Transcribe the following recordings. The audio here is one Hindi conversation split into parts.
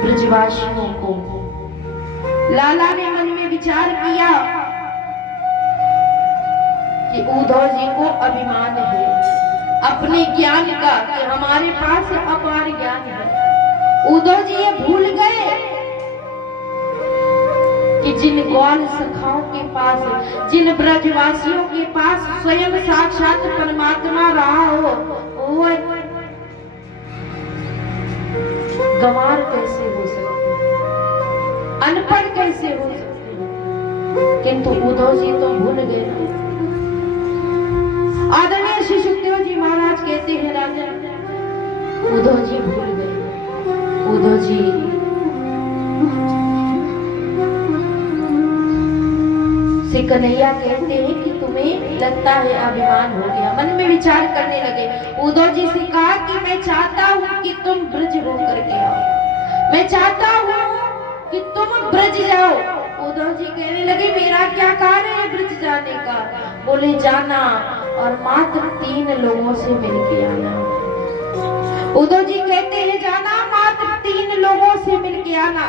ब्रजवासियों को लाला ने मन में विचार किया कि उद्धव जी को अभिमान है अपने ज्ञान का कि हमारे पास अपार ज्ञान है। उद्धव जी ये भूल गए कि जिन ग्वाल सखाओं के पास, जिन ब्रजवासियों के पास स्वयं साक्षात परमात्मा रहा हो, वो गंवार कैसे हो सकते, अनपढ़ कैसे हो सकते। किंतु उद्धव जी तो भूल गए। आदरणीय श्री सुखदेव जी महाराज कहते हैं, राजन उद्धव जी भूल गए। उद्धव जी से कन्हैया कहते हैं कि तुम्हें लगता है अभिमान हो गया। मन में विचार करने लगे। उद्धव जी से कहा कि मैं चाहता हूँ कि तुम ब्रज होकर के आओ, मैं चाहता हूँ कि तुम ब्रज जाओ। उद्धव जी कहने लगे मेरा क्या कार्य है ब्रज जाने का। बोले जाना और मात्र 3 लोगों से मिलके आना। उद्धव जी कहते हैं जाना मात्र 3 लोगों से मिलके आना।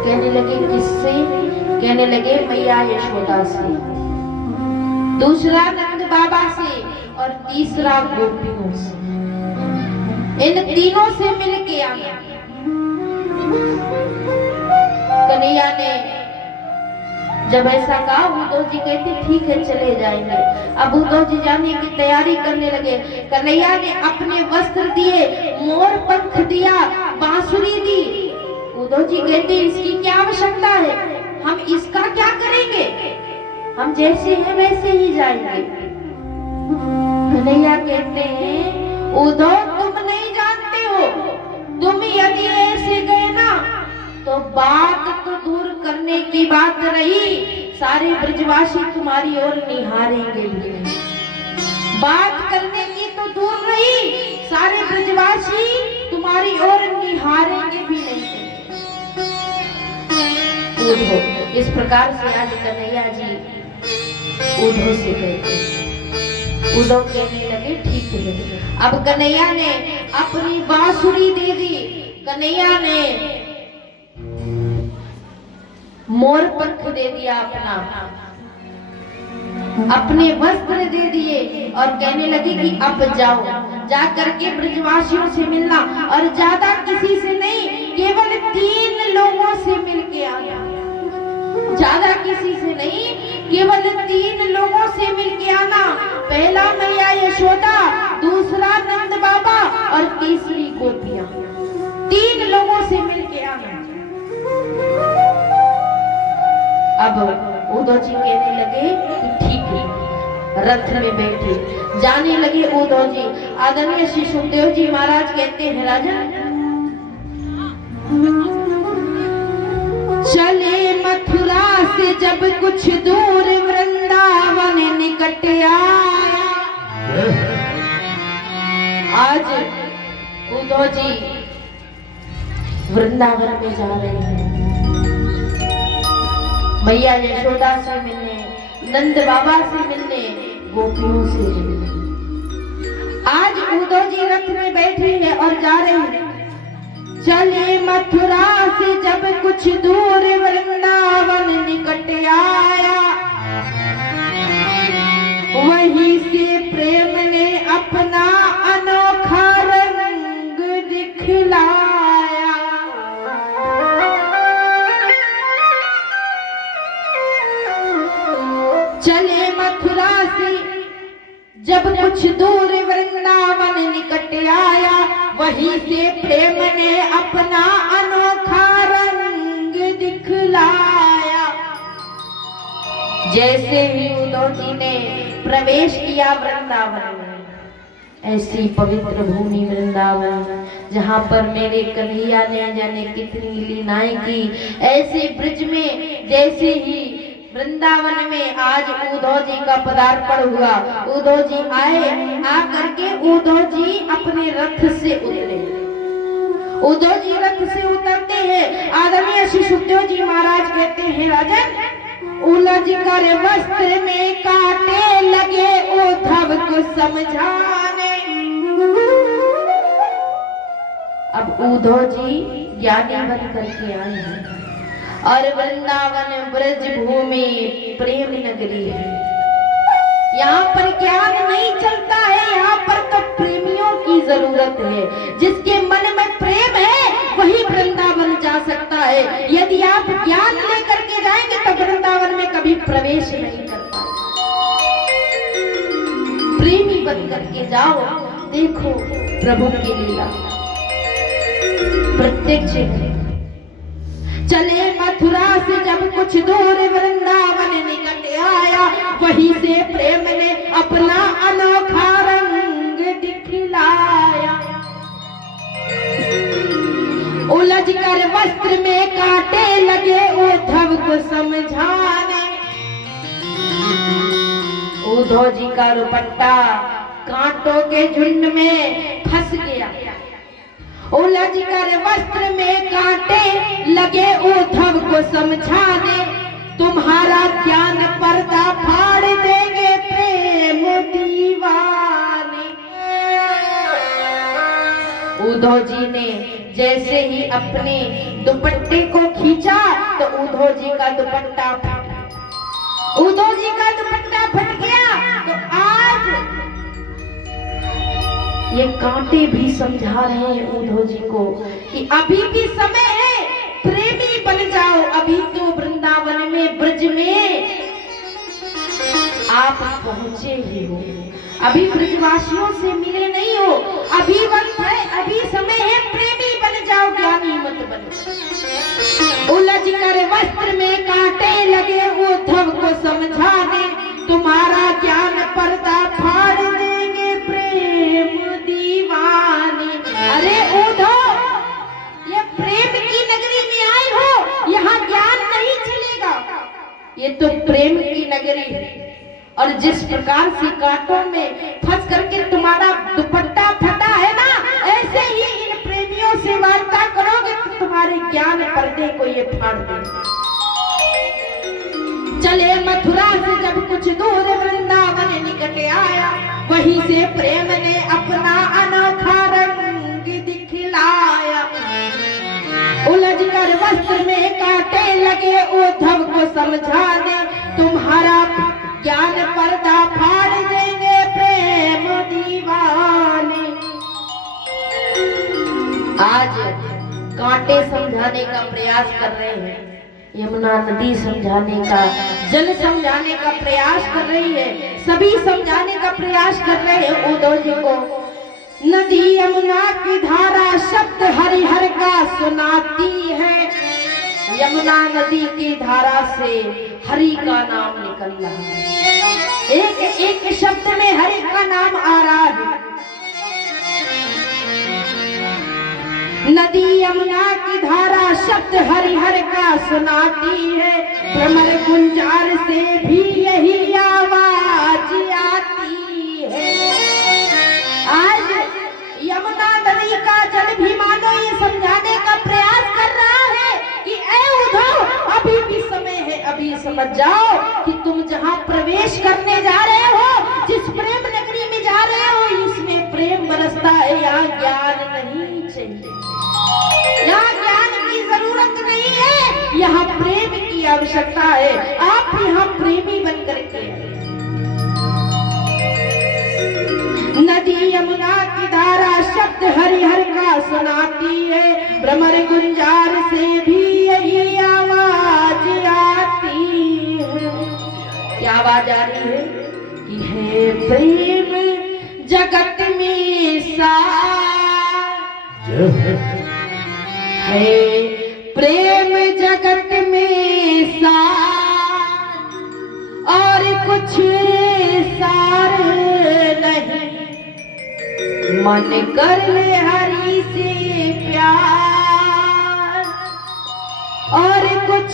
कहने लगे किससे? कहने लगे मैया यशोदा से, दूसरा नंद बाबा से और तीसरा गोपियों से। इन तीनों से मिलके आना। कन्हैया ने जब ऐसा कहा, उद्धव जी कहते ठीक है चले जाएंगे। अब उद्धव जी जाने की तैयारी करने लगे। कन्हैया ने अपने वस्त्र दिए, मोर पंख दिया, बांसुरी दी। उद्धव जी कहते इसकी क्या आवश्यकता है, हम इसका क्या करेंगे, हम जैसे हैं वैसे ही जाएंगे। कन्हैया कहते हैं उद्धव तुम नहीं जानते हो, तुम यदि ऐसे गए ना तो बात तो दूर करने की बात रही, सारे ब्रजवासी तुम्हारी ओर निहारेंगे भी नहीं। बात करने की तो दूर रही, सारे ब्रजवासी तुम्हारी ओर निहारेंगे भी नहीं। इस प्रकार से आज कन्हैया जी उद्धव से कहते, उद्धव कहने लगे ठीक है। अब कन्हैया ने अपनी बांसुरी दे दी, कन्हैया ने मोर पंख दे दिया, अपने वस्त्र दे दिए और कहने लगे कि अब जाओ, जा करके ब्रजवासियों से मिलना और ज्यादा किसी से नहीं, केवल 3 लोगों से मिलके आना। ज्यादा किसी से नहीं, केवल 3 लोगों से मिलके आना। पहला मैया यशोदा, दूसरा नंद बाबा और तीसरी गोपियां। 3 लोगों से मिलके आना। अब उद्धव जी कहने लगे कि ठीक है, रथ में बैठे जाने लगे उद्धव जी। आदरणीय श्री सुखदेव जी महाराज कहते हैं, राजन चले मथुरा से जब कुछ दूर वृंदावन निकट आया। आज उद्धव जी वृंदावन में जा रहे हैं, मैया यशोदा से मिलने, नंद बाबा से मिलने, गोपियों से मिलने। आज उद्धव जी रथ में बैठे हैं और जा रहे हैं। चले मथुरा से जब कुछ दूर वृंदावन निकट आया, वहीं से प्रेम ने अपना अनोखा रंग दिखलाया। चले मथुरा से जब कुछ दूर वृंदावन निकट आया, वहीं से प्रेम ने अपना अनोखा रंग दिखलाया। जैसे ही उद्धव जी ने प्रवेश किया वृंदावन में, ऐसी पवित्र भूमि वृंदावन जहाँ पर मेरे कन्हैया ने जाने कितनी लीलाएं की, ऐसे ब्रज में जैसे ही वृंदावन में आज उद्धव जी का पदार्पण हुआ। उद्धव जी आए, आकर के उद्धव जी अपने रथ से उतरे। उद्धव जी रथ से उतरते हैं। आदरणीय श्री सुखदेव जी महाराज कहते हैं, राजन उलझ कर वस्त्र में कांटे लगे उद्धव को समझाने। अब उद्धव जी ज्ञानी बन करके आए हैं और वृंदावन ब्रज भूमि प्रेम नगरी है। यहाँ पर ज्ञान नहीं चलता है, यहाँ पर तो प्रेमियों की जरूरत है। जिसके मन में प्रेम है वही वृंदावन जा सकता है। यदि आप ज्ञान लेकर के जाएंगे तो वृंदावन में कभी प्रवेश नहीं कर पाएंगे। प्रेमी बन करके जाओ, देखो प्रभु की लीला प्रत्यक्ष है। चले मथुरा से जब कुछ दूर वृंदावन निकट आया, वहीं से प्रेम ने अपना अनोखा रंग दिखलाया। उलझ कर वस्त्र में कांटे लगे उद्धव को समझाने। उद्धव जी का दुपट्टा कांटों के झुंड में फंस गया। उलझ कर वस्त्र में कांटे लगे उद्धव को समझाने। तुम्हारा ज्ञान पर्दा फाड़ देंगे प्रेम दीवाने। उद्धव जी ने जैसे ही अपने दुपट्टे को खींचा तो उद्धव जी का दुपट्टा फट गया। तो आज ये कांटे भी समझा रहे हैं उद्धव जी को कि अभी भी समय है, प्रेमी बन जाओ। अभी तो वृंदावन में ब्रज में आप पहुंचे ही हो, अभी ब्रजवासियों से मिले नहीं हो। अभी वक्त है, अभी समय है, प्रेमी बन जाओ, ज्ञानी मत बनो। उलझ कर वस्त्र में कांटे लगे उद्धव को समझा दे। तुम्हारा ज्ञान पर्दा फाड़ देंगे प्रेम दीवाने। अरे उद्धव, ये प्रेम की नगरी में आए हो, यहाँ ज्ञान नहीं चलेगा। ये तो प्रेम की नगरी है। और जिस प्रकार से कांटों में फंस करके तुम्हारा दुपट्टा फटा है ना, ऐसे ही इन प्रेमियों से वार्ता करोगे तो तुम्हारे ज्ञान पर्दे को ये फाड़ देंगे। चले मथुरा से जब कुछ दूर वृंदावन निकट आया, वहीं से प्रेम ने अपना अनोखा रंग दिखलाया। उलझ कर वस्त्र में कांटे लगे उद्धव को समझा दे। तुम्हारा ज्ञान पर्दा फाड़ देंगे प्रेम दीवाने। आज कांटे समझाने का प्रयास कर रहे हैं, यमुना नदी समझाने का, जल समझाने का प्रयास कर रही है, सभी समझाने का प्रयास कर रहे हैं उद्धव जी को। नदी यमुना की धारा शब्द हरिहर का सुनाती है। यमुना नदी की धारा से हरि का नाम निकल रहा है। एक एक शब्द में हरि का नाम आ रहा है। नदी यमुना की धारा शब्द हरिहर का सुनाती है। भ्रमर गुंजार से भी यही आवाज आती है। आज यमुना नदी का जल भी मानो ये समझाने का प्रयास कर रहा है कि ऐ उद्धव, अभी भी समय है, अभी समझ जाओ कि तुम जहाँ प्रवेश करने जा रहे हो, जिस प्रेम नगरी में जा रहे हो, इसमें प्रेम बरसता है। यहाँ ज्ञान नहीं चाहिए, यहाँ ज्ञान की जरूरत नहीं है, यहाँ प्रेम की आवश्यकता है। आप यहाँ प्रेमी बन करके नदी यमुना की धारा शब्द हरिहर का सुनाती है। भ्रमर गुंजार से भी यही आवाज आती है। क्या आवाज आ रही है कि है प्रेम जगत में सार, है प्रेम जगत में सार, और कुछ सार नहीं। मन कर ले हरि से प्यार, और कुछ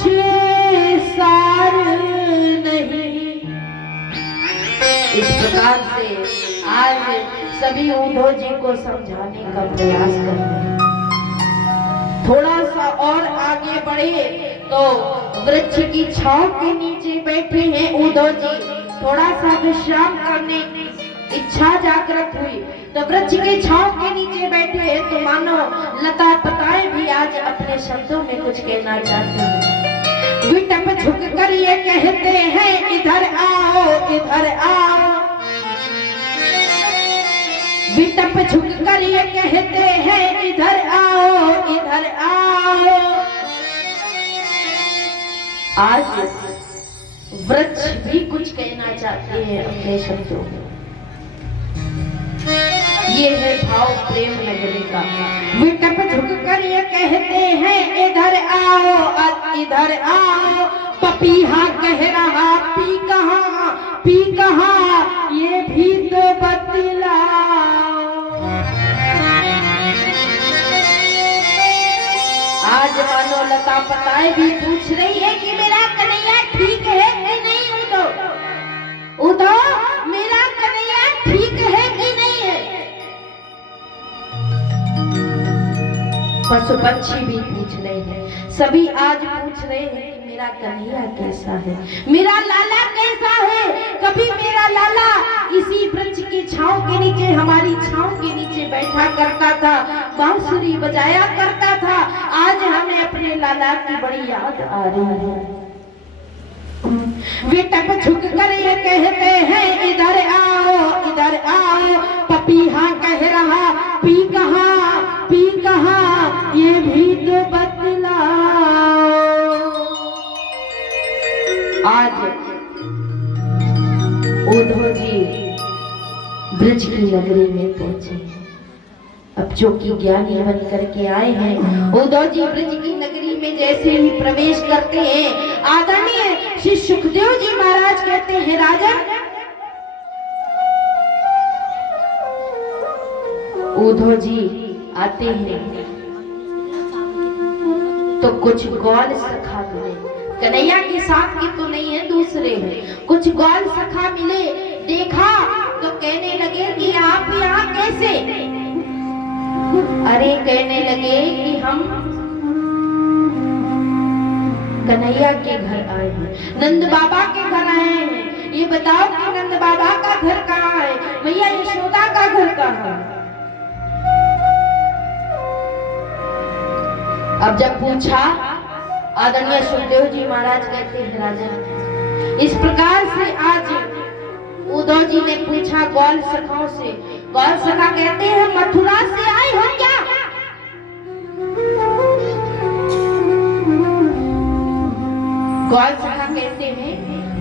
सार नहीं। इस प्रकार से आज सभी उद्धव जी को समझाने का प्रयास कर रहे हैं। थोड़ा सा और आगे बढ़े तो वृक्ष की छांव के नीचे बैठे हैं उद्धव जी। थोड़ा सा विश्राम करने की इच्छा जागृत हुई तो वृक्ष के छांव के नीचे बैठे हैं तो मानो लता पताएं भी आज अपने शब्दों में कुछ कहना चाहते हैं। विटप झुक कर ये कहते हैं इधर आओ इधर आओ, विटप झुक कर ये कहते हैं इधर आओ इधर आओ। आज वृक्ष भी कुछ कहना चाहते हैं अपने शब्दों में। ये है भाव प्रेम नगरी का। विटप झुक कर ये कहते हैं इधर आओ इधर आओ। पपीहा कह रहा पी कहाँ ये भी तो बतलाओ। आज मानो लता पताएं भी पूछ रही है कि मेरा कन्हैया ठीक है कि नहीं। उदो मेरा कन्हैया ठीक है कि नहीं है। पशु पक्षी भी पूछ रहे हैं, सभी आज पूछ रहे हैं कि मेरा कन्हैया कैसा है, मेरा लाला कैसा है। कभी मेरा लाला इसी वृक्ष की छांव के नीचे, हमारी छांव के नीचे बैठा करता था, बांसुरी बजाया करता था। आज हमें अपने लाला की बड़ी याद आ रही है। विटप झुक कर ये कहते हैं इधर आओ इधर आओ। पपीहा कह रहा पी कहाँ ये भी तो बतलाओ। आज उद्धव जी ब्रज की नगरी में पहुंचे। अब जो कि ज्ञानी बन करके आए हैं, उद्धव जी ब्रज की नगरी में जैसे ही प्रवेश करते हैं, आदरणीय श्री सुखदेव जी महाराज कहते हैं राजन, उद्धव जी आते हैं तो कुछ गौल सखा मिले। कन्हैया के साथ की तो नहीं है, दूसरे हैं। कुछ गौल सखा मिले, देखा तो कहने लगे कि आप यहाँ कैसे। अरे कहने लगे कि हम कन्हैया के घर आए हैं, नंद बाबा के घर आए हैं। ये बताओ कि नंद बाबा का घर कहाँ है, मैया यशोदा का घर कहाँ है। अब जब पूछा, आदरणीय सुखदेव जी महाराज कहते हैं राजन, इस प्रकार से आज उद्धव जी ने पूछा गौल सखाओं से। गौल सखा कहते हैं मथुरा से आए हो क्या। गौल सखा कहते हैं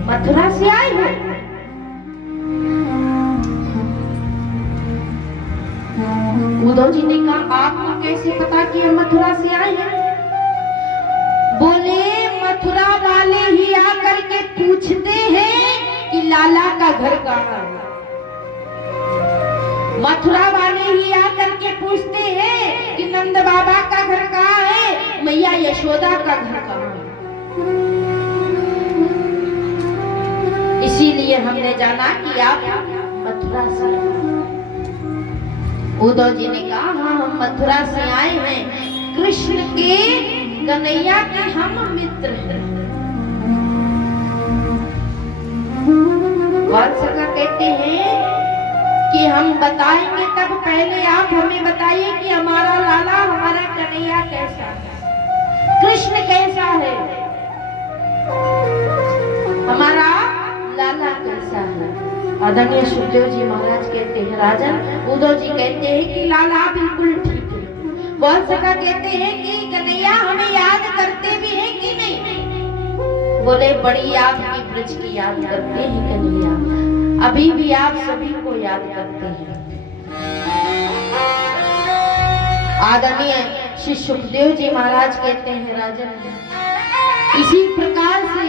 मथुरा से आए हो। उद्धव जी ने कहा आपको कैसे पता कि हम मथुरा से आए हैं। बोले मथुरा वाले ही आकर के पूछते हैं कि लाला का घर कहाँ है। मथुरा वाले ही आकर के पूछते हैं कि नंद बाबा का घर कहाँ है, मैया यशोदा का घर कहाँ है। इसीलिए हमने जाना कि आप मथुरा से। उद्धव जी ने कहा हाँ हम मथुरा से आए हैं, कृष्ण के कन्हैया के हम मित्र हैं। गौर सखा कहते हैं कि हम बताएंगे तब पहले आप हमें बताइए कि हमारा लाला हमारा कन्हैया कैसा है, कृष्ण कैसा है, हमारा लाला कैसा है। आदरणीय सुखदेव जी महाराज कहते हैं राजन, उद्धव जी कहते हैं कि लाला बिल्कुल ठीक है। गौर सखा कहते हैं कि कन्हैया हमें याद करते भी हैं कि नहीं। बोले बड़ी याद की ब्रज की याद करते हैं कन्हैया, अभी भी आप सभी को याद करते हैं। आदरणीय श्री सुखदेव जी महाराज कहते हैं राजन, इसी प्रकार से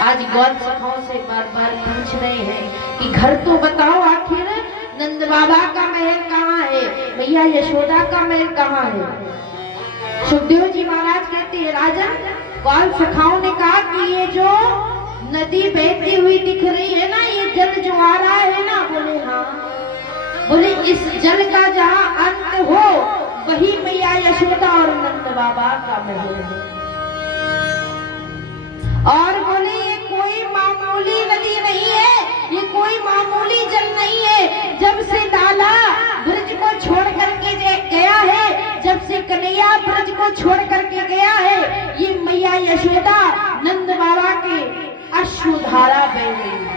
आज गौर सखाओं से बार बार पूछ रहे हैं कि घर तो बताओ आखिर नंद बाबा का महल कहाँ है, मैया यशोदा का महल कहाँ है। सुखदेव जी महाराज कहते हैं राजन, गौर सखाओं ने कहा कि ये जो नदी बहती हुई दिख रही है ना, ये जल जो आ रहा है ना। बोले हाँ। बोले इस जल का जहाँ अंत हो वही मैया यशोदा और नंद बाबा का महल है। और बोले ये कोई मामूली नदी नहीं है, ये कोई मामूली जल नहीं है। जब से को छोड़ करके गया है, ये मैया यशोदा नंद बाबा के अश्रुधारा बह रही है।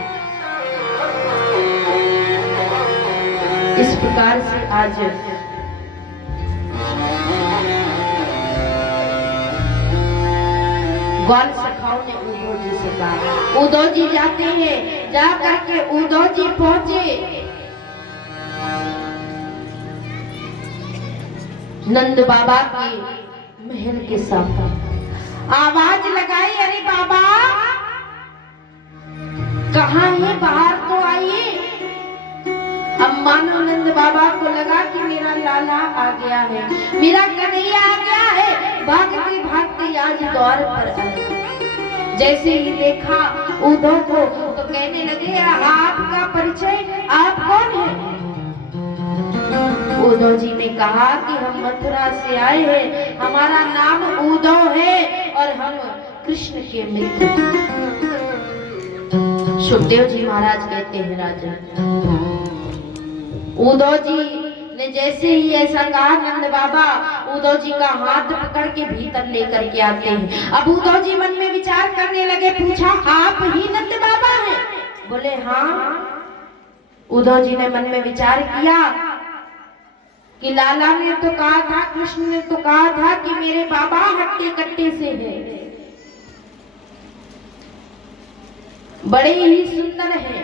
इस प्रकार से आज ग्वाल सखाओं ने उद्धव जी से कहा। उद्धव जी जाते हैं, जा करके उद्धव जी पहुंचे नंद बाबा के महल के सामने, आवाज लगाई, अरे बाबा कहाँ है, बाहर तो आइए। अब मानो नंद बाबा को लगा कि मेरा लाला आ गया है, मेरा कन्हैया आ गया है, भागते भागते आज द्वार पर आए। जैसे ही देखा उद्धव को तो कहने लगे, आपका परिचय, आप कौन है? उद्धव जी ने कहा कि हम मथुरा से आए हैं, हमारा नाम उद्धव है और हम कृष्ण के मित्र। सुखदेव जी महाराज कहते हैं, राजा उद्धव जी ने जैसे ही ऐसा कहा, नंद बाबा उद्धव जी का हाथ पकड़ के भीतर लेकर के आते हैं। अब उद्धव जी मन में विचार करने लगे, पूछा आप ही नंद बाबा हैं? बोले हाँ। उद्धव जी ने मन में विचार किया कि लाला ने तो कहा था, कृष्ण ने तो कहा था कि मेरे बाबा हट्टे कट्टे से है, बड़े ही सुंदर हैं,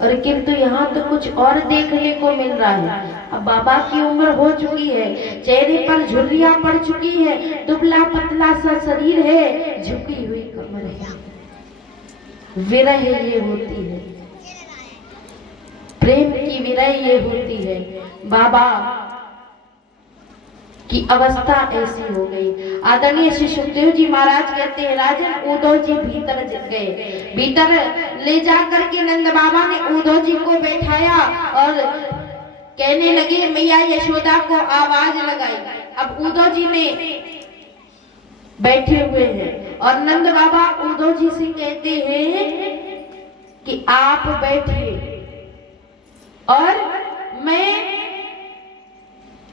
और किंतु यहाँ तो कुछ और देखने को मिल रहा है। अब बाबा की उम्र हो चुकी है, चेहरे पर झुर्रियां पड़ चुकी है, दुबला पतला सा शरीर है, झुकी हुई कमर है। विरह ये होती है, प्रेम की विरह ये होती है। बाबा की अवस्था ऐसी हो गई। आदरणीय श्री सुखदेव जी महाराज कहते हैं, राजन उद्धव जी भीतर गए, भीतर ले जा करके नंद बाबा ने उद्धव जी को बैठाया और कहने लगे, मैया यशोदा को आवाज लगाई। अब उद्धव जी ने बैठे हुए हैं और नंद बाबा उद्धव जी से कहते हैं कि आप बैठिए और मैं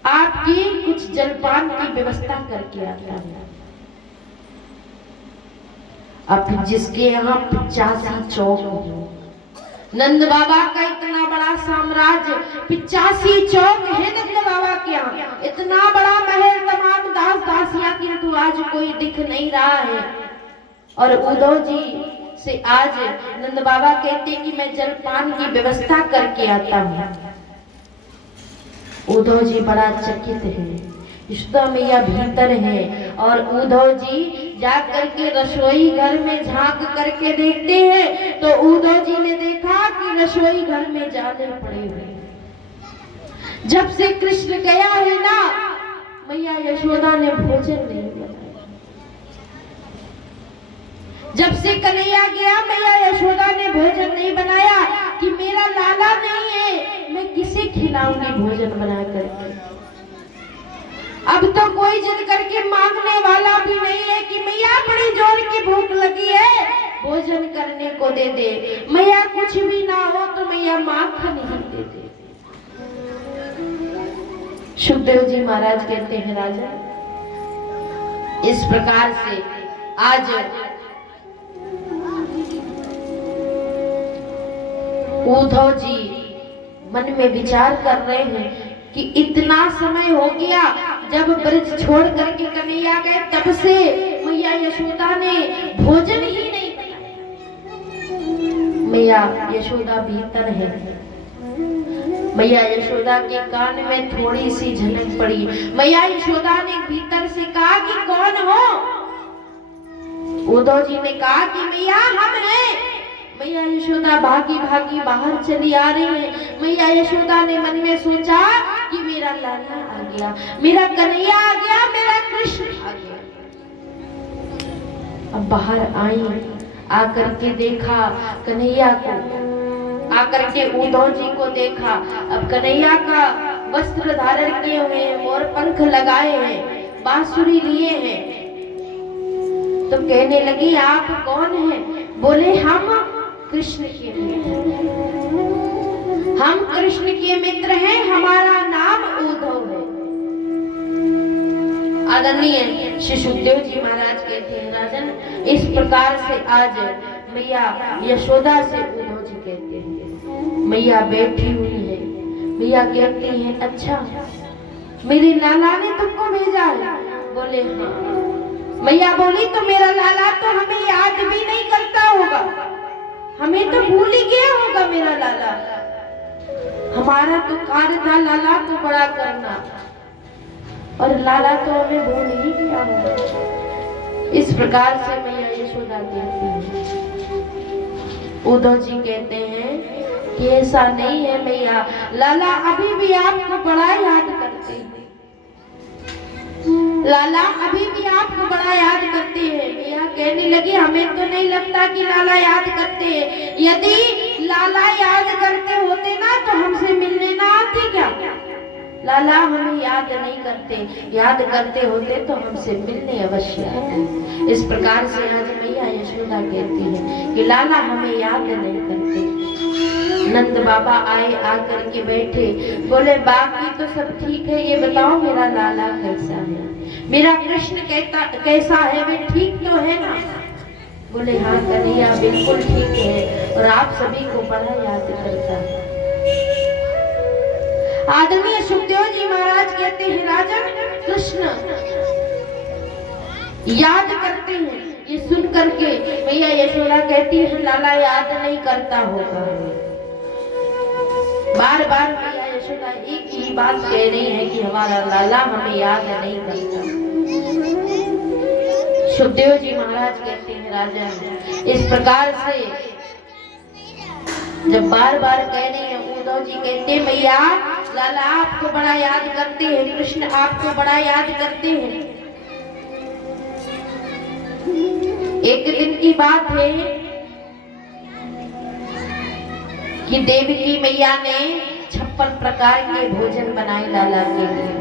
आपकी कुछ जलपान की व्यवस्था करके आता हूं। अब जिसके यहाँ 85 चौक हो, नंद बाबा का इतना बड़ा साम्राज्य, 85 चौक है नंद बाबा के यहाँ, इतना बड़ा महल, तमाम दास दासियां, किंतु आज कोई दिख नहीं रहा है। और उद्धव जी से आज नंद बाबा कहते कि मैं जलपान की व्यवस्था करके आता हूँ। उद्धव जी बड़ा चकित है, यशोदा मैया भीतर है और उद्धव जी जा करके रसोई घर में झांक करके देखते हैं तो उद्धव जी ने देखा कि रसोई घर में जाले पड़े हुए। जब से कृष्ण गया है ना, मैया यशोदा ने भोजन नहीं बनाया। जब से कन्हैया गया, मैया यशोदा ने भोजन नहीं बनाया कि मेरा लाला नहीं है, मैं किसे खिलाऊंगी भोजन बना करके। अब तो कोई जिद करके मांगने वाला भी नहीं है कि मैया बड़ी जोर की भूख लगी है, भोजन करने को दे दे। मैया कुछ भी ना हो तो मैया माखन ही दे दे। सुखदेव जी महाराज कहते हैं, राजा इस प्रकार से आज उद्धव जी मन में विचार कर रहे हैं कि इतना समय हो गया जब ब्रज छोड़ करके कन्हैया गए, तब से मैया यशोदा ने भोजन ही नहीं बनाया। मैया यशोदा भीतर है। मैया यशोदा के कान में थोड़ी सी झलक पड़ी। मैया यशोदा ने भीतर से कहा कि कौन हो? उद्धव जी ने कहा कि मैया हम हैं। मैया यशोदा भागी भागी बाहर चली आ रही है। मैया यशोदा ने मन में सोचा कि मेरा लाला आ गया, मेरा कन्हैया आ गया, मेरा कृष्ण आ गया। अब बाहर आई, आकर के देखा कन्हैया को, आकर के उद्धव जी को देखा। अब कन्हैया का वस्त्र धारण किए हुए हैं, मोर पंख लगाए हैं, बांसुरी लिए हैं। तो कहने लगी आप कौन हैं? बोले हम कृष्ण के मित्र, हम कृष्ण के मित्र हैं, हमारा नाम उद्धव है। आदरणीय श्री सुखदेव जी महाराज कहते हैं राजन, इस प्रकार से आज मैया यशोदा से उद्धव जी कहते हैं, मैया बैठी हुई है, मैया कहती है अच्छा मेरे लाला ने तुमको भेजा है? बोले हाँ। मैया बोली तो मेरा लाला तो हमें याद भी नहीं करता होगा, हमें तो भूल ही गया होगा मेरा लाला, हमारा तो कार्य था लाला को बड़ा करना और लाला तो हमें भूल ही गया होगा। इस प्रकार से मैया यशोदा कहती है। उद्धव जी कहते हैं कि ऐसा नहीं है मैया, लाला अभी भी आपको बड़ा याद करते हैं, लाला अभी भी आपको बड़ा याद करते हैं। मैया कहने लगी हमें तो नहीं लगता कि लाला याद करते हैं, यदि लाला याद करते होते ना तो हमसे मिलने ना आते क्या? लाला हमें याद नहीं करते, याद करते होते तो हमसे मिलने अवश्य आते। इस प्रकार से आज मैया यशोदा कहती है कि लाला हमें याद नहीं करते। नंद बाबा आए, आकर के बैठे, बोले बाकी तो सब ठीक है, ये बताओ मेरा लाला कैसा है, मेरा कृष्ण कैसा है, वे ठीक तो है ना? बोले हाँ कन्हैया बिल्कुल ठीक है और आप सभी को बड़ा याद करता है। आदरणीय सुखदेव जी महाराज कहते हैं राजन, कृष्ण याद करते हैं। ये सुन करके मैया यशोदा कहती है लाला याद नहीं करता होगा। बार बार मैया यशोदा एक ही बात कह रही है कि हमारा लाला हमें याद नहीं करता। सुखदेव जी महाराज कहते हैं राजन, इस प्रकार से जब बार बार कह रही है, उद्धव जी कहते मैया लाला आपको बड़ा याद करते हैं, कृष्ण आपको बड़ा याद करते हैं। एक दिन की बात है कि देवकी मैया ने 56 प्रकार के भोजन बनाए लाला के लिए।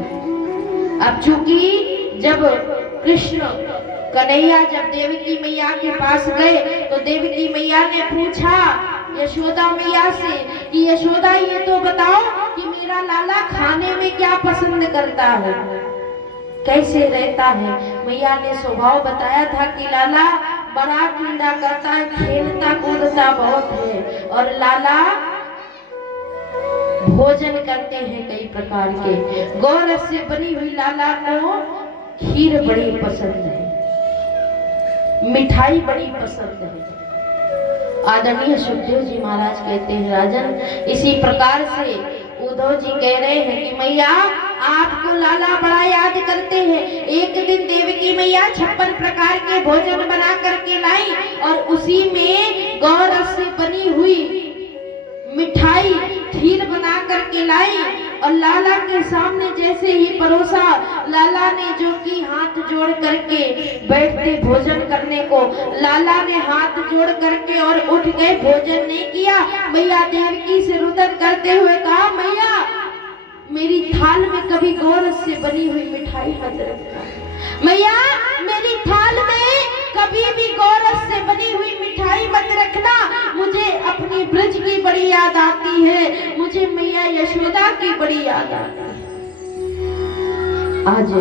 अब चूंकि जब कृष्ण कन्हैया जब देवकी मैया के पास गए तो देवकी मैया ने पूछा यशोदा मैया से कि यशोदा ये तो बताओ कि मेरा लाला खाने में क्या पसंद करता है, कैसे रहता है? मैया ने स्वभाव बताया था कि लाला बड़ा क्रीड़ा करता है, खेलता कूदता बहुत है और लाला भोजन करते हैं कई प्रकार के। गौरस से बनी हुई लाला को खीर बड़ी पसंद है, मिठाई बड़ी पसंद है। आदरणीय सुखदेव जी महाराज कहते हैं राजन, इसी प्रकार से उद्धव जी कह रहे हैं कि मैया आपको लाला बड़ा याद करते हैं। एक दिन देवकी मैया 56 प्रकार के भोजन बना करके लाई और उसी में गौरस से बनी हुई मिठाई खीर बना करके लाई और लाला के सामने जैसे ही परोसा, लाला ने जो कि हाथ जोड़ करके बैठते भोजन करने को, लाला ने हाथ जोड़ करके और उठ गए, भोजन नहीं किया। मैया देवकी से रुदन करते हुए कहा मैया मेरी थाल में कभी गौरस से बनी हुई मिठाई मत रखना, मैया मेरी थाल में कभी भी गौरस से बनी हुई मिठाई मत रखना, मुझे अपनी ब्रज की बड़ी याद आती है, मुझे मैया यशोदा की बड़ी याद आती है। आज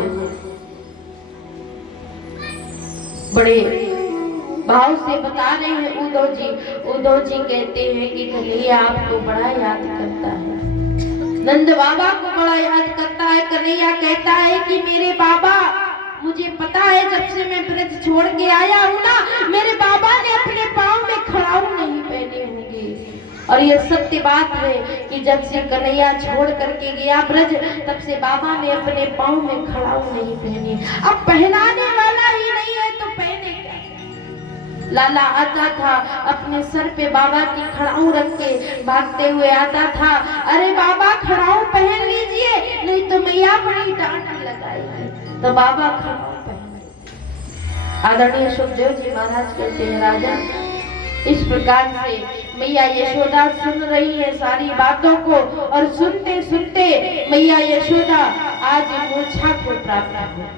बड़े भाव से बता रहे हैं उद्धव जी। उद्धव जी कहते हैं कि कन्हैया आपको बड़ा याद करता है, नंद बाबा को बड़ा याद करता है। कन्हैया कहता है कि मेरे बाबा, मुझे पता है जब से मैं ब्रज छोड़ के आया हूँ ना, मेरे बाबा ने अपने पाँव में खड़ाऊ नहीं पहने होंगे। और ये सत्य बात है कि जब से कन्हैया छोड़ करके गया ब्रज, तब से बाबा ने अपने पाँव में खड़ाऊ नहीं पहने। अब पहनाने वाला ही नहीं है तो पहने क्या? लाला आता था अपने सर पे बाबा की खड़ाऊ रख के भागते हुए आता था, अरे बाबा खड़ाऊ पहन लीजिए नहीं तो मैया बड़ी डांट लगाएगी, तो बाबा खड़ाऊ पहन। आदरणीय सुखदेव जी महाराज कहते हैं राजा, इस प्रकार से मैया यशोदा सुन रही है सारी बातों को और सुनते सुनते मैया यशोदा आज मूर्छा को प्राप्त हुई।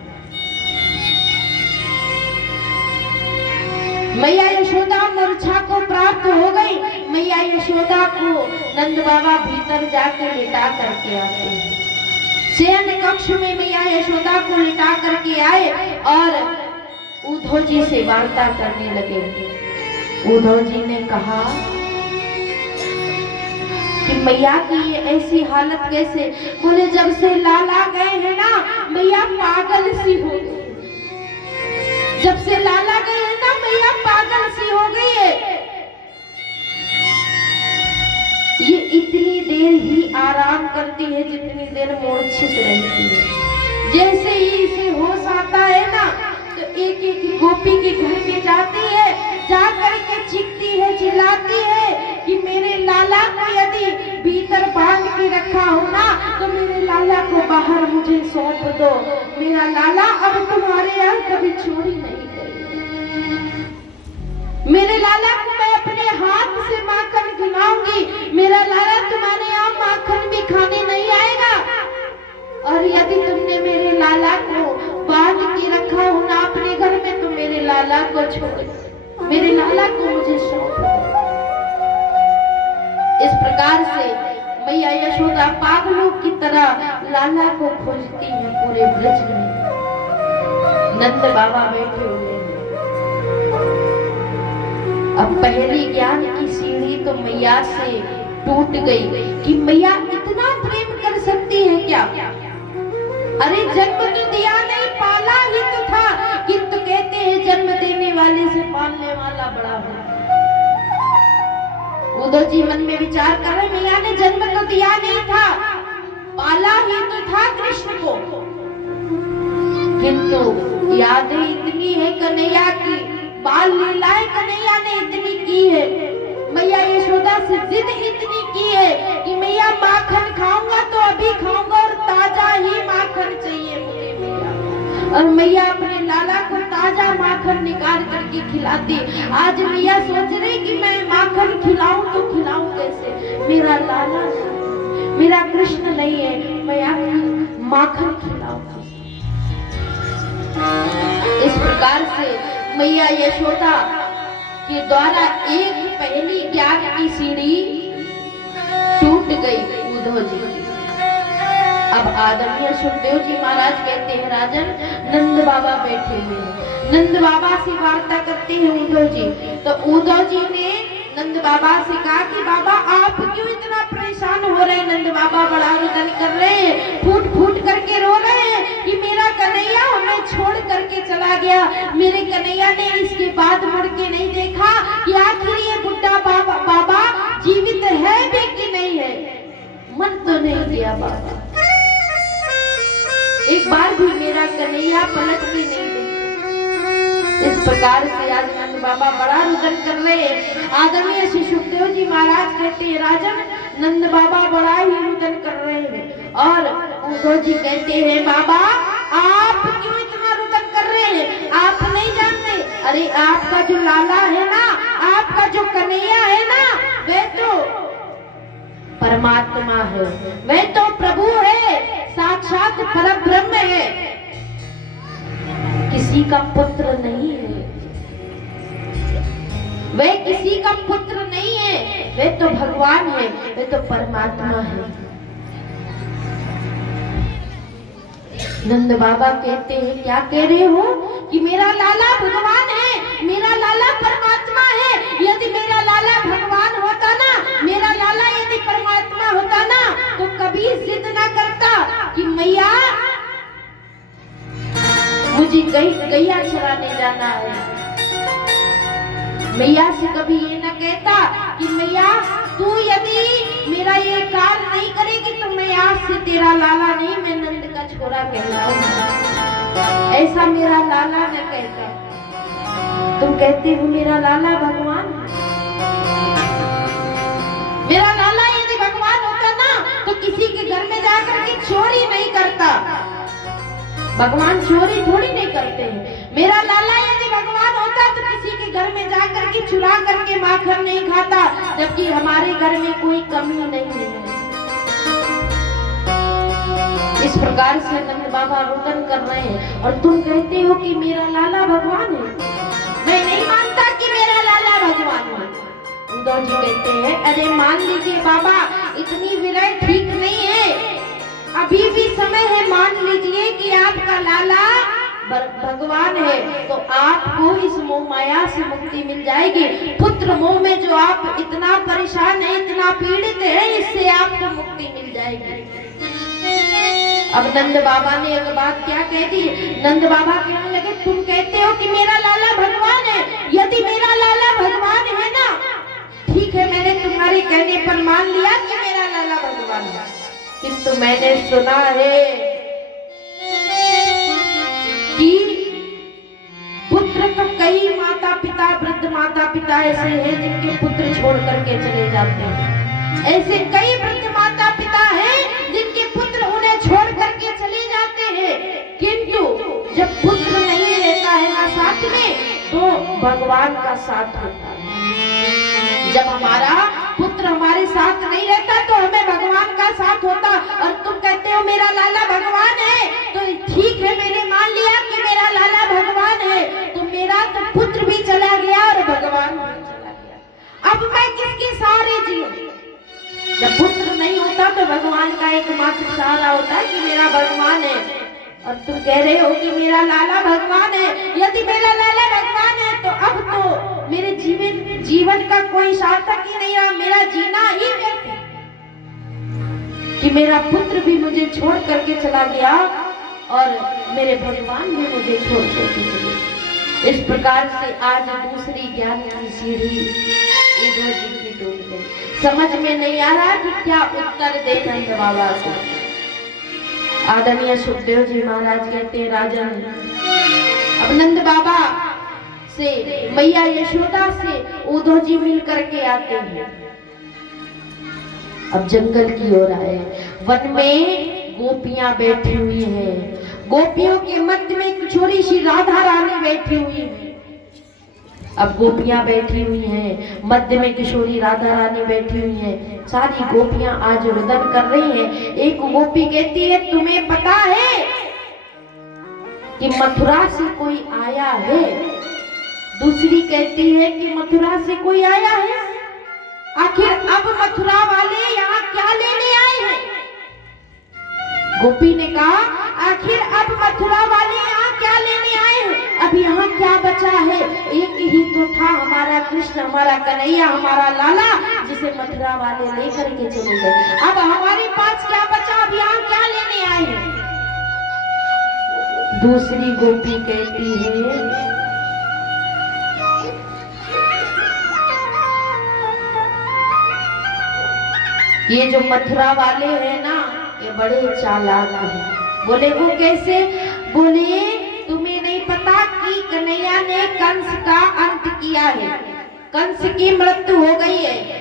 मैया यशोदा मूर्छा को प्राप्त हो गई। मैया यशोदा को नंद बाबा भीतर जाकर लेटा करके आते हैं। शयन कक्ष में मैया यशोदा को लिटा करके आए और उद्धव जी से वार्ता करने लगे। उद्धव जी ने कहा कि मैया की ये ऐसी हालत कैसे? बोले जब से लाला गए हैं ना मैया पागल सी हो गई। जब से लाला गए हैं ना मैया पागल सी हो गई है। ये इतनी देर ही आराम करती है जितनी देर मूर्छित रहती है। जैसे ही इसे होश आता है ना तो एक एक गोपी के घर में जाती है, जाकर के चीखती है, चिल्लाती है कि मेरे लाला को यदि भीतर बांध के रखा हो ना तो मेरे लाला को बाहर मुझे सौंप दो। मेरा लाला अब तुम्हारे यहाँ कभी चोरी नहीं करेगा। मेरे लाला को मैं अपने हाथ से माखन खिलाऊंगी। मेरा लाला तुम्हारे यहाँ माखन भी खाने नहीं आएगा। और यदि तुमने मेरे लाला को बांध के रखा हो ना अपने घर में तो मेरे लाला को छोड़, मेरे लाला को मुझे सौंप दो। इस प्रकार से मैया यशोदा पागलों की तरह लाला को खोजती है पूरे ब्रज में। नंद बाबा बैठे हुए हैं। अब पहली ज्ञान की सीढ़ी तो मैया से टूट गई कि मैया इतना प्रेम कर सकती है क्या? अरे जन्म तो दिया नहीं, पाला ही तो था, किंतु कहते हैं जन्म देने वाले से पालने वाला बड़ा है। उद्धव जी मन में विचार कर रहे, मैया ने जन्म तो दिया नहीं था, पाला ही तो था कृष्ण को, किंतु यादें इतनी है कन्हैया की, बाल लीलाएं कन्हैया ने इतनी की है। मैया यशोदा से जिद इतनी की है कि मैया माखन खाऊंगा तो अभी खाऊंगा और ताजा ही माखन चाहिए मुझे मैया। और मैया अपने लाला को ताजा माखन निकाल करके खिलाती। आज मैया सोच रही कि मैं माखन खिलाऊं तो खिलाऊं कैसे? मेरा लाला मेरा कृष्ण नहीं है, मैया माखन खिलाऊं। इस प्रकार से मैया यशोदा के द्वारा एक पहली ज्ञान की सीढ़ी टूट गई उद्धव जी। अब आदरणीय सुखदेव जी महाराज कहते हैं, राजन नंद बाबा बैठे हुए हैं, नंद बाबा से वार्ता करते हैं उद्धव जी। तो उद्धव जी ने नंद बाबा से कहा कि बाबा आप क्यों इतना परेशान हो रहे हैं? नंद बाबा बड़ा रुदन कर रहे हैं, फूट फूट करके रो रहे हैं कि मेरा कन्हैया हमें छोड़ करके चला गया। मेरे कन्हैया ने इसके बाद मुड़ के नहीं देखा कि आखिर ये बुढ़ा बाबा जीवित है भी कि नहीं है। मन तो नहीं दिया बाबा, एक बार भी मेरा कन्हैया पलट के नहीं देखा। इस प्रकार से आज नंद बाबा बड़ा रुदन कर रहे हैं। आदरणीय श्री सुखदेव जी महाराज कहते हैं, राजन नंद बाबा बड़ा ही रुदन कर रहे हैं। और उद्धव जी कहते हैं, बाबा आप क्यों इतना रुदन कर रहे हैं? आप नहीं जानते, अरे आपका जो लाला है ना, आपका जो कन्हैया है ना, वह तो परमात्मा है, वह तो प्रभु है, साक्षात परब्रह्म है, किसी का पुत्र नहीं है। वह किसी का पुत्र नहीं है, वह तो भगवान है, वह तो परमात्मा है। नंद बाबा कहते हैं, क्या कह रहे हो कि मेरा लाला भगवान है, मेरा लाला परमात्मा है। यदि मेरा लाला भगवान होता ना, मेरा लाला यदि परमात्मा होता ना, तो कभी जिद ना करता कि मैया मुझे गैया चराने जाना है। मैया से कभी ये ना कहता कि मैया तू यदि मेरा ये कार्य नहीं करेगी तो मैं आज से तेरा लाला नहीं, मैं नंद का छोरा कहलाऊंगा। ऐसा मेरा लाला न कहता। तुम कहते हो मेरा लाला भगवान, मेरा लाला यदि भगवान होता ना तो किसी के घर में जाकर के चोरी नहीं करता। भगवान चोरी थोड़ी नहीं करते हैं। मेरा लाला यदि भगवान होता तो किसी के घर में जाकर के चुरा करके माखन नहीं खाता, जबकि हमारे घर में कोई कमी नहीं है। इस प्रकार से नंद बाबा रुदन कर रहे हैं और तुम कहते हो कि मेरा लाला भगवान है। मैं नहीं मानता कि मेरा लाला भगवान है। उद्धव जी कहते हैं, अरे मान लीजिए बाबा, इतनी विनय ठीक नहीं है, अभी भी समय है। कि आपका लाला भगवान है तो आपको इस मोह माया से मुक्ति मिल जाएगी। पुत्र मोह में जो आप इतना परेशान है, इतना पीड़ित है, इससे आपको मुक्ति मिल जाएगी। अब नंद बाबा ने एक बात क्या कह दी, नंद बाबा कहने लगे तुम कहते हो कि मेरा लाला भगवान है, यदि मेरा लाला भगवान है ना, ठीक है, मैंने तुम्हारे कहने पर मान लिया कि मेरा लाला भगवान है, किंतु मैंने सुना है कि पुत्र तो कई माता पिता, वृद्ध माता पिता ऐसे हैं जिनके पुत्र छोड़ करके चले जाते हैं। ऐसे कई वृद्ध माता पिता हैं जिनके पुत्र उन्हें छोड़ करके चले जाते हैं, किंतु जब पुत्र नहीं रहता है ना साथ में, तो भगवान का साथ होता है। जब हमारा पुत्र हमारे साथ नहीं रहता तो हमें भगवान का साथ होता। और तुम कहते हो मेरा लाला भगवान है, तो ठीक है, मैंने मान लिया कि मेरा लाला भगवान है, तो मेरा तो पुत्र भी चला गया और भगवान भी चला गया। अब मैं किसके सहारे जीऊं? जब पुत्र नहीं होता तो भगवान का एकमात्र सहारा होता है कि मेरा भगवान है। और तुम कह रहे हो कि मेरा लाला भगवान है, यदि मेरा लाला भगवान है तो अब तो मेरे जीवन का कोई सार्थक ही नहीं रहा, मेरा जीना ही व्यर्थ है कि मेरा पुत्र भी मुझे छोड़ करके चला गया और मेरे भगवान भी मुझे छोड़ करके चले गए। इस प्रकार से आज दूसरी ज्ञान की सीढ़ी उद्धव जी की टूट गई। समझ में नहीं आ रहा कि क्या उत्तर दे नंद बाबा को। आदरणीय सुखदेव जी महाराज कहते हैं, राजन, अब नंद बाबा से मैया यशोदा से उद्धव जी मिल करके आते हैं। अब जंगल की ओर आए, वन में गोपियां बैठी हुई हैं, गोपियों के मध्य में एक छोटी सी राधा रानी बैठी हुई है। अब गोपियां बैठी हुई हैं, मध्य में किशोरी राधा रानी बैठी हुई हैं, सारी गोपियां आज रुदन कर रही हैं। एक गोपी कहती है, तुम्हें पता है कि मथुरा से कोई आया है? दूसरी कहती है कि मथुरा से कोई आया है, आखिर अब मथुरा वाले यहाँ क्या लेने आए हैं? गोपी ने कहा, आखिर अब मथुरा वाले यहाँ क्या लेने आए हैं? अब यहाँ क्या बचा है? एक ही तो था हमारा कृष्ण, हमारा कन्हैया, हमारा लाला, जिसे मथुरा वाले लेकर के चले गए। अब हमारे पास क्या बचा? अब यहाँ क्या लेने आए हैं? दूसरी गोपी कहती है, ये जो मथुरा वाले हैं ना, ये बड़े चालाक हैं। बोले वो कैसे? बोले तुम्हें नहीं पता कि कन्हैया ने कंस का अंत किया है, कंस की मृत्यु हो गई है,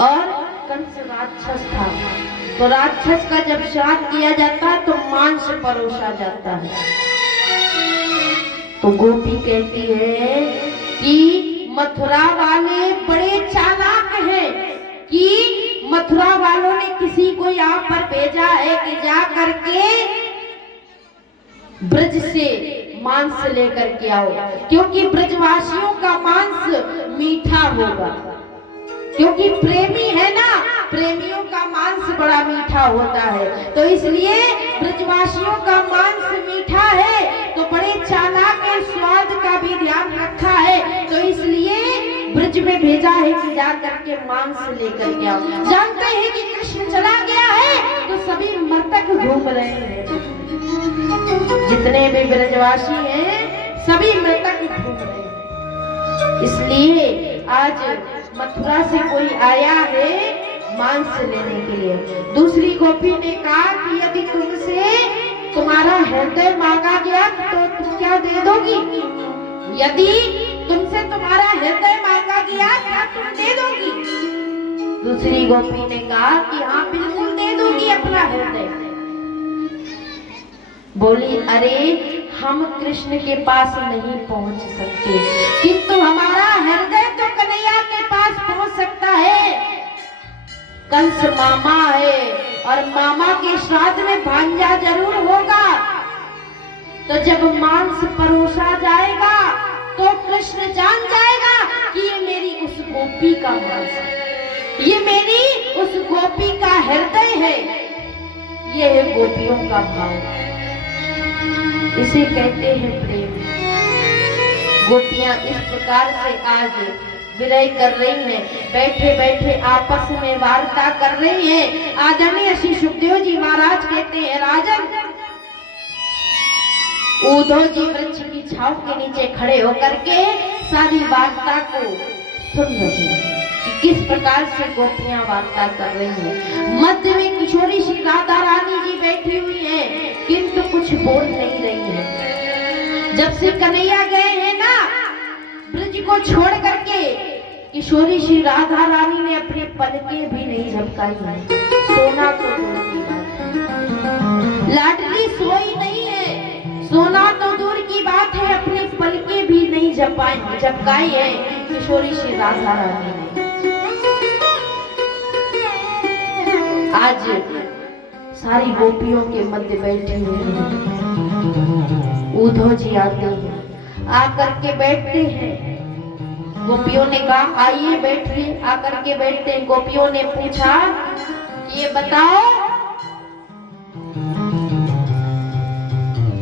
और कंस राक्षस था, तो राक्षस का जब श्राद्ध किया जाता है तो मांस परोसा जाता है। तो गोपी कहती है कि मथुरा वाले बड़े चालाक हैं कि मथुरा वालों ने किसी को यहाँ पर भेजा है कि जा करके ब्रज से मांस लेकर के आओ, क्योंकि ब्रजवासियों का मांस मीठा होगा, क्योंकि प्रेमी है ना, प्रेमियों का मांस बड़ा मीठा होता है, तो इसलिए ब्रजवासियों का मांस मीठा है, तो बड़े चालाक है, स्वाद का भी ध्यान रखा है, तो इसलिए ब्रज में भेजा है कि जा करके मांस लेकर के आओ। जानते हैं कि कृष्ण चला गया है तो सभी मृतक घूम रहे हैं, जितने भी ब्रजवासी हैं सभी मृतक घूम रहे हैं। इसलिए आज मथुरा से कोई आया है मांस लेने के लिए। दूसरी गोपी ने कहा कि यदि तुमसे तुम्हारा हृदय मांगा गया तो तुम क्या दे दोगी? यदि तुमसे तुम्हारा हृदय मांगा गया क्या तुम दे दोगी? दूसरी गोपी ने कहा कि हाँ बिल्कुल दे दूंगी अपना हृदय। बोली, अरे हम कृष्ण के पास नहीं पहुंच सकते, किंतु हमारा हृदय तो कन्हैया के पास पहुंच सकता है। कंस मामा है और मामा के श्राद्ध में भांजा जरूर होगा, तो जब मांस परोसा जाएगा तो कृष्ण जान जाएगा कि ये मेरी उस गोपी का मांस है, ये मेरी उस गोपी का हृदय है, ये है गोपियों का भाव, इसे कहते हैं प्रेम। गोपियां इस प्रकार से आज विरह कर रही हैं, बैठे बैठे आपस में वार्ता कर रही हैं। आदरणीय श्री सुखदेव जी महाराज कहते हैं, राजन उद्धव जी वृक्ष की छांव के नीचे खड़े होकर के सारी वार्ता को सुन रहे हैं कि किस प्रकार से गोपियां वार्ता कर रही हैं। मध्य में किशोरी श्री राधा रानी जी बैठी हुई हैं, किंतु कुछ बोल नहीं रही है। जब से कन्हैया गए हैं ना ब्रज को छोड़ करके, किशोरी श्री राधा रानी ने अपने पलकें भी नहीं झपकाई है। सोना तो दूर की बात है, लाडली सोई नहीं है, सोना तो दूर की बात है, अपने पलकें भी नहीं झपकाई है किशोरी श्री राधा रानी ने। आज सारी गोपियों के मध्य बैठे हुए हैं। उद्धव जी आते हैं, आकर के बैठते हैं। गोपियों ने कहा आइए बैठिए, आकर के बैठते हैं। गोपियों ने पूछा ये बताओ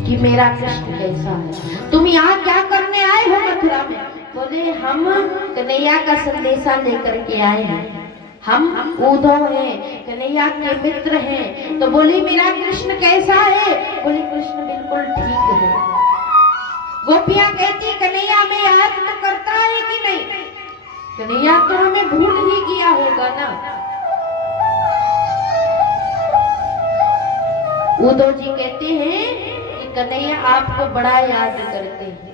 कि मेरा कृष्ण कैसा है, तुम यहाँ क्या करने आए हो मथुरा में? बोले हम कन्हैया का संदेशा लेकर के आए हैं, हम उद्धव हैं, कन्हैया के मित्र हैं। तो बोली मेरा कृष्ण कैसा है? बोले कृष्ण बिल्कुल ठीक है। गोपियां कहती कन्हैया में याद तो करता है कि नहीं? कन्हैया तो हमें भूल ही गया होगा ना। उद्धव जी कहते हैं कि कन्हैया आपको बड़ा याद करते हैं,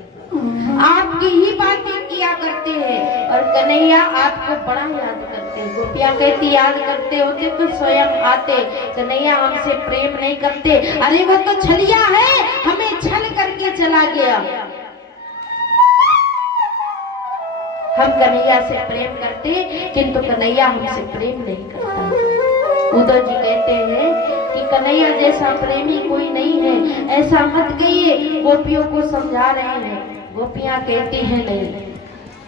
आपकी ही बातें किया करते हैं और कन्हैया आपको बड़ा याद करते हैं। गोपियां कहती याद करते होते तो स्वयं आते, कन्हैया हमसे प्रेम नहीं करते। अरे वो तो छलिया है, हमें छल करके चला गया। हम कन्हैया से प्रेम करते किंतु कन्हैया हमसे प्रेम नहीं करता। उद्धव जी कहते हैं कि कन्हैया जैसा प्रेमी कोई नहीं है, ऐसा मत कहिए। गोपियों को समझा रहे हैं, गोपियां कहती हैं नहीं।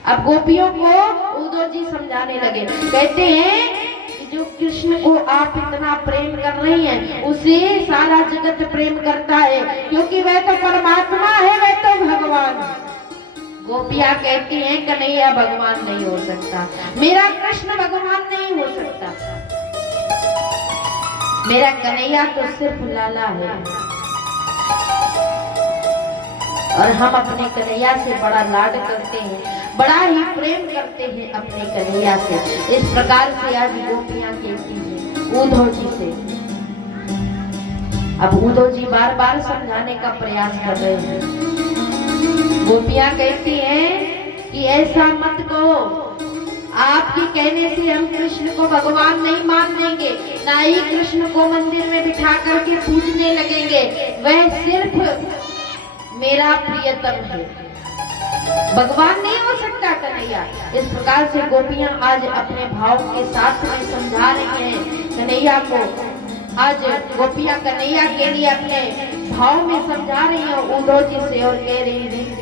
अब गोपियों को उद्धव जी समझाने लगे, कहते हैं कि जो कृष्ण को आप इतना प्रेम कर रही हैं उसे सारा जगत प्रेम करता है, क्योंकि वह तो परमात्मा है, वह तो भगवान है। गोपियां कहती हैं कन्हैया भगवान नहीं हो सकता, मेरा कृष्ण भगवान नहीं हो सकता, मेरा कन्हैया तो सिर्फ लाला है और हम अपने कन्हैया से बड़ा लाड करते हैं, बड़ा ही प्रेम करते हैं अपने कन्हैया से। इस प्रकार से आज गोपियां कहती हैं उद्धव जी से। अब उद्धव जी बार बार समझाने का प्रयास कर रहे हैं। गोपियां कहती हैं कि ऐसा मत कहो, आपके कहने से हम कृष्ण को भगवान नहीं मान लेंगे, ना ही कृष्ण को मंदिर में बिठा करके पूजने लगेंगे, वह सिर्फ मेरा प्रियतम है, भगवान नहीं हो सकता कन्हैया। इस प्रकार से गोपियां आज अपने भाव के साथ में समझा रही हैं कन्हैया को। आज गोपियां कन्हैया के लिए अपने भाव में समझा रही हैं उद्धव जी से और कह रही हैं